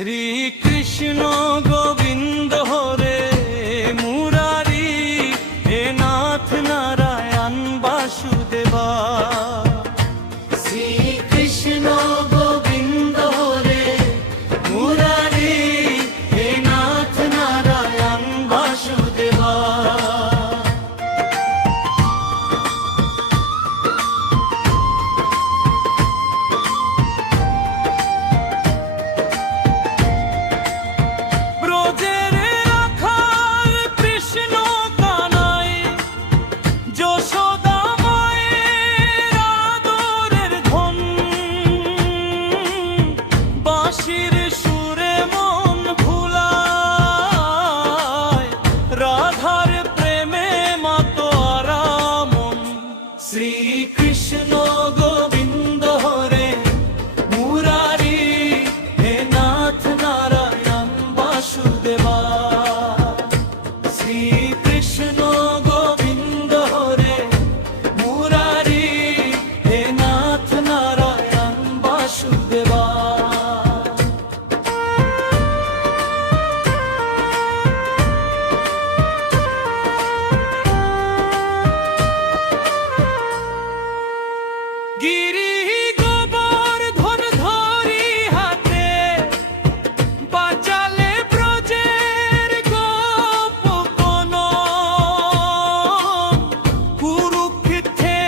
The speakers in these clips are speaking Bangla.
শ্রী কৃষ্ণ গোবিন্দ হরে মুরারি, হে নাথ নারায়ণ বাসুদেবা। শ্রী কৃষ্ণ গোবিন্দ হরে মুরারি, হে নাথ নারায়ণ বাসুদেবা। শ্রী কৃষ্ণ গোবিন্দ হরে মুরারি, হে নাথ নারায়ণ বাসুদেবা। শ্রী কৃষ্ণ গোবিন্দ হরে মুরারি, হে নাথ নারায়ণ বাসুদেবা। গিরি গোবর্ধন ধরি হাতে, বাঁচালে ব্রজের গোপগণ। কুরুক্ষেত্রে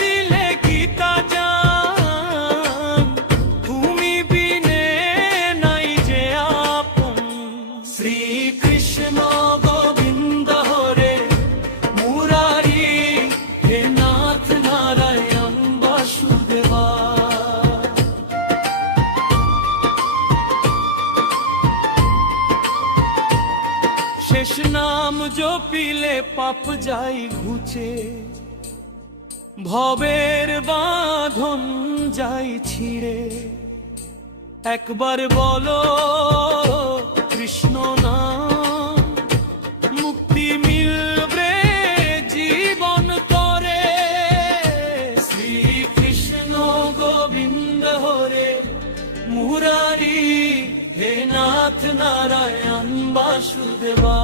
দিলে গীতা জান, তুমি বিনে নাই যে আপন। শ্রী কৃষ্ণ গোবিন্দ হরে মুরারি, হে নাথ নারায়ণ বাসুদেবা। শেষ নাম জপিলে পাপ যাই ঘুচে, ভবের বাঁধন যাই ছিঁড়ে। একবার বলো কৃষ্ণ নাম, মুক্তি মিলবে জীবন তরে। শ্রী কৃষ্ণ গোবিন্দ হরে মুরারি, হে নাথ নারায়ণ বাসুদেবা।